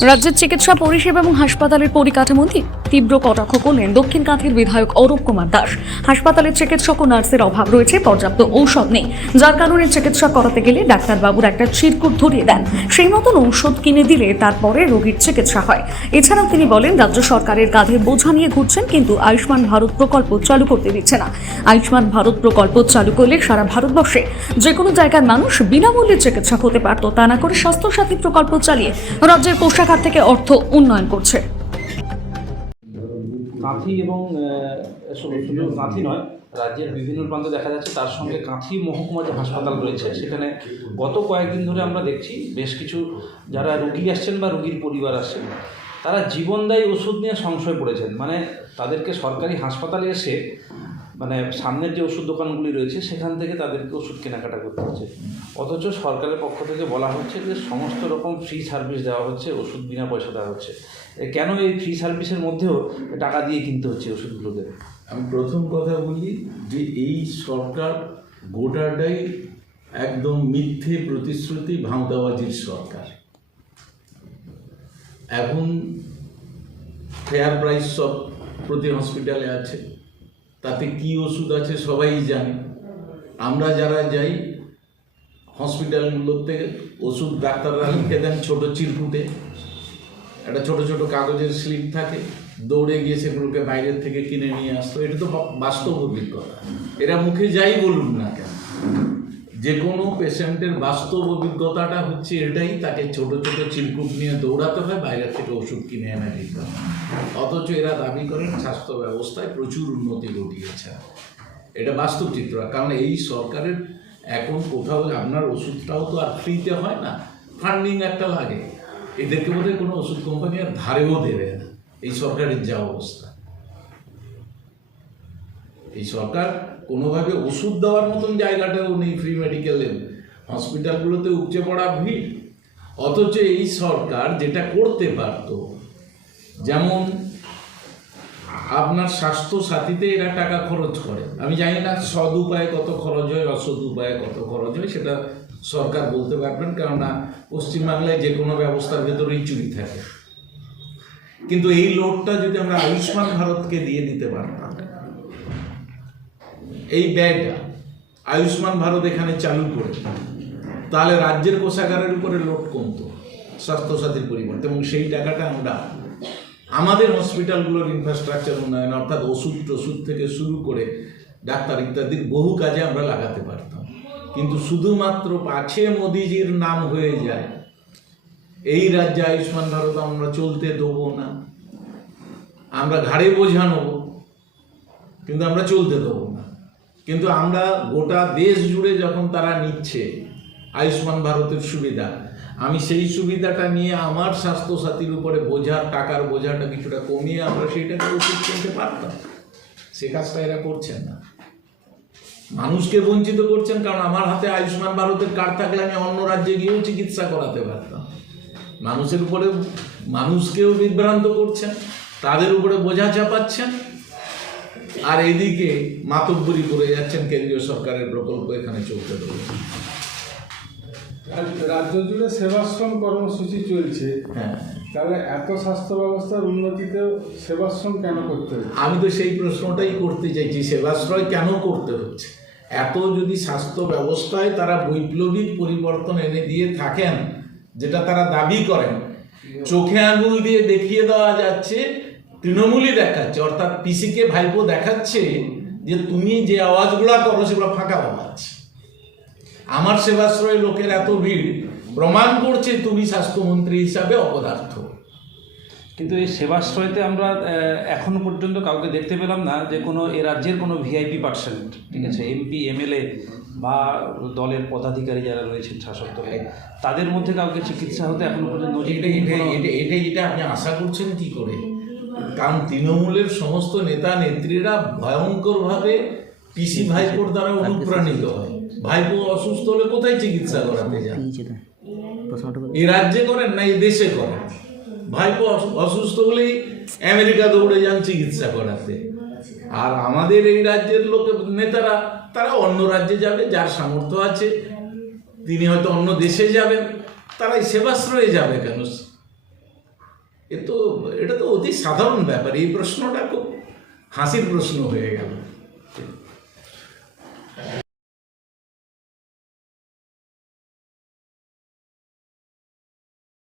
রাজ্যের চিকিৎসা পরিষেবা এবং হাসপাতালের পরিকাঠামো নিয়ে তীব্র কটাক্ষ করলেন দক্ষিণ কাঁথির বিধায়ক অরূপ কুমার দাস। হাসপাতালের চিকিৎসক ও নার্সের অভাব রয়েছে, পর্যাপ্ত ঔষধ নেই। যার কারণে চিকিৎসা করাতে গেলে ডাক্তারবাবুর একটা চিরকুট ধরিয়ে দেন। সেই মতন ঔষধ কিনে দিলে তারপরে রোগীর চিকিৎসা হয়। এছাড়াও তিনি বলেন, রাজ্য সরকারের কাঁধে বোঝা নিয়ে ঘুরছেন, কিন্তু আয়ুষ্মান ভারত প্রকল্প চালু করতে দিচ্ছে না। আয়ুষ্মান ভারত প্রকল্প চালু করলে সারা ভারতবর্ষে যে কোনো জায়গার মানুষ বিনামূল্যে চিকিৎসা হতে পারত। তা না করে স্বাস্থ্যসাথী প্রকল্প চালিয়ে রাজ্যের কোষাগার থেকে অর্থ উন্নয়ন করছে। কাঁথি এবং শুধু কাঁথি নয়, রাজ্যের বিভিন্ন প্রান্তে দেখা যাচ্ছে তার সঙ্গে কাঁথি মহকুমা যে হাসপাতাল রয়েছে, সেখানে গত কয়েকদিন ধরে আমরা দেখছি বেশ কিছু যারা রুগী আসছেন বা রুগীর পরিবার আসছেন, তারা জীবনদায়ী ওষুধ নিয়ে সংশয় পড়েছেন। মানে তাদেরকে সরকারি হাসপাতালে এসে মানে সামনের যে ওষুধ দোকানগুলি রয়েছে, সেখান থেকে তাদেরকে ওষুধ কেনাকাটা করতে হচ্ছে। অথচ সরকারের পক্ষ থেকে বলা হচ্ছে যে, সমস্ত রকম ফ্রি সার্ভিস দেওয়া হচ্ছে, ওষুধ বিনা পয়সা দেওয়া হচ্ছে। কেন এই ফ্রি সার্ভিসের মধ্যেও টাকা দিয়ে কিনতে হচ্ছে ওষুধগুলোকে? আমি প্রথম কথা বলি যে, এই সরকার গোটাটাই একদম মিথ্যে প্রতিশ্রুতি ভাঁওতাবাজির সরকার। এখন ফেয়ার প্রাইস সব প্রতি হসপিটালে আছে। তাতে কি ওষুধ আছে সবাই জানে। আমরা যারা যাই হসপিটালগুলোতে ওষুধ ডাক্তাররা লিখে দেন ছোটো চিরকুটে। একটা ছোট ছোট কাগজের স্লিপ থাকে, দৌড়ে গিয়ে সেগুলোকে বাইরের থেকে কিনে নিয়ে আসতো। এটা তো বাস্তব অভিজ্ঞতা। এরা মুখে যাই বলুন না কেন। যে কোনো পেশেন্টের বাস্তব অভিজ্ঞতাটা হচ্ছে এটাই, তাকে ছোট ছোট চিরকুট নিয়ে দৌড়াতে হয় বাইরের থেকে ওষুধ কিনে এনে দিতে হয়। অথচ এরা দাবি করেন, স্বাস্থ্য ব্যবস্থায় প্রচুর উন্নতি ঘটিয়েছে। এটা বাস্তব চিত্র। কারণ এই সরকারের এখন কোথাও আপনার ওষুধটাও তো আর ফ্রিতে হয় না, ফান্ডিং একটা লাগে। এদেরকে বোধহয় কোনো ওষুধ কোম্পানি আর ধারেও দেবে না। এই সরকারের যা অবস্থা। এই সরকার কোনোভাবে ওষুধ দেওয়ার মতন জায়গাটাও নেই ফ্রি মেডিকেলে হসপিটালগুলোতে উপচে পড়া ভিড়। অথচ এই সরকার যেটা করতে পারতো, যেমন আপনার স্বাস্থ্য সাথীতে এরা টাকা খরচ করে। আমি জানি না সদ উপায়ে কত খরচ হয়, অসৎ উপায়ে কত খরচ হয়, সেটা সরকার বলতে পারবেন, কেননা পশ্চিমবাংলায় যে কোনো ব্যবস্থার ভেতরেই চুরি থাকে। কিন্তু এই লোডটা যদি আমরা আয়ুষ্মান ভারতকে দিয়ে দিতে পারতাম এই ব্যয়টা আয়ুষ্মান ভারত এখানে চালু করে, তাহলে রাজ্যের কোষাগারের উপরে লোড কমতো, স্বাস্থ্যসাথীর পরিবর্তে, এবং সেই টাকাটা আমরা আমাদের হসপিটালগুলোর ইনফ্রাস্ট্রাকচার উন্নয়ন, অর্থাৎ ওষুধ টষুধ থেকে শুরু করে ডাক্তার ইত্যাদির বহু কাজে আমরা লাগাতে পারতাম। কিন্তু শুধুমাত্র পাছে মোদিজির নাম হয়ে যায়, এই রাজ্যে আয়ুষ্মান ভারত আমরা চলতে দেবো না। আমরা ঘাড়ে বোঝা নেব, কিন্তু আমরা চলতে দেবো না। কিন্তু আমরা গোটা দেশ জুড়ে যখন তারা নিচ্ছে আয়ুষ্মান ভারতের সুবিধা, আমি সেই সুবিধাটা নিয়ে আমার স্বাস্থ্যসাথীর উপরে বোঝার, টাকার বোঝাটা কিছুটা কমিয়ে আমরা সেইটাকে ওষুধ কিনতে পারতাম। সে কাজটা এরা করছেন না। মানুষকে বঞ্চিত করছেন কারণ আমার হাতে আয়ুষ্মান ভারতের কার্ড থাকলে আমি অন্য রাজ্যে গিয়েও চিকিৎসা করাতে পারতাম। মানুষের উপরে, মানুষকেও বিভ্রান্ত করছেন, তাদের উপরে বোঝা চাপাচ্ছেন আর এদিকে মাতব্বরি করে যাচ্ছেন কেন্দ্রীয় সরকারের প্রকল্প এখানে চলতে দেবে রাজ্য জুড়ে সেবাশ্রম কর্মসূচি চলছে। হ্যাঁ। তাহলে এত স্বাস্থ্য ব্যবস্থার উন্নতিতে সেবাশ্রম কেন করতে হচ্ছে? আমি তো সেই প্রশ্নটাই করতে চাইছি সেবাশ্রয় কেন করতে হচ্ছে? এত যদি স্বাস্থ্য ব্যবস্থায় তারা বৈপ্লবিক পরিবর্তন এনে দিয়ে থাকেন যেটা তারা দাবি করেন চোখে আঙুল দিয়ে দেখিয়ে দেওয়া যাচ্ছে তৃণমূলই দেখাচ্ছে অর্থাৎ পিসিকে ভাইপো দেখাচ্ছে যে তুমি যে আওয়াজগুলো করো সেগুলো ফাঁকা আওয়াজ। আমার সেবাশ্রয় লোকের এত ভিড় প্রমাণ করছে তুমি স্বাস্থ্যমন্ত্রী হিসাবে অপদার্থ। কিন্তু এই সেবাশ্রয়তে আমরা এখনও পর্যন্ত কাউকে দেখতে পেলাম না যে কোনো এ রাজ্যের কোনো ভিআইপি পার্সেন্ট ঠিক আছে এমপি এমএলএ বা দলের পদাধিকারী যারা রয়েছেন শাসক দলে তাদের মধ্যে কাউকে চিকিৎসা হতে এখনও পর্যন্ত নজির এটা এটা এটা আপনি আশা করছেন কি করে? কারণ তৃণমূলের সমস্ত নেতা নেত্রীরা ভয়ঙ্করভাবে পিসি ভাইপোর দ্বারা অনুপ্রাণিত হয়। ভাইপো অসুস্থ হলে কোথায় চিকিৎসা করাতে যান? এই রাজ্যে করেন না এই দেশে করেন? ভাইপো অসুস্থ হলেই আমেরিকা দৌড়ে যান চিকিৎসা করাতে। আর আমাদের এই রাজ্যের লোক নেতারা তারা অন্য রাজ্যে যাবে যার সামর্থ্য আছে। তিনি হয়তো অন্য দেশে যাবেন। তারাই সেবাশ্রয়ে যাবে কেন? এ তো এটা তো অতি সাধারণ ব্যাপার। এই প্রশ্নটা খুব হাসির প্রশ্ন হয়ে গেল।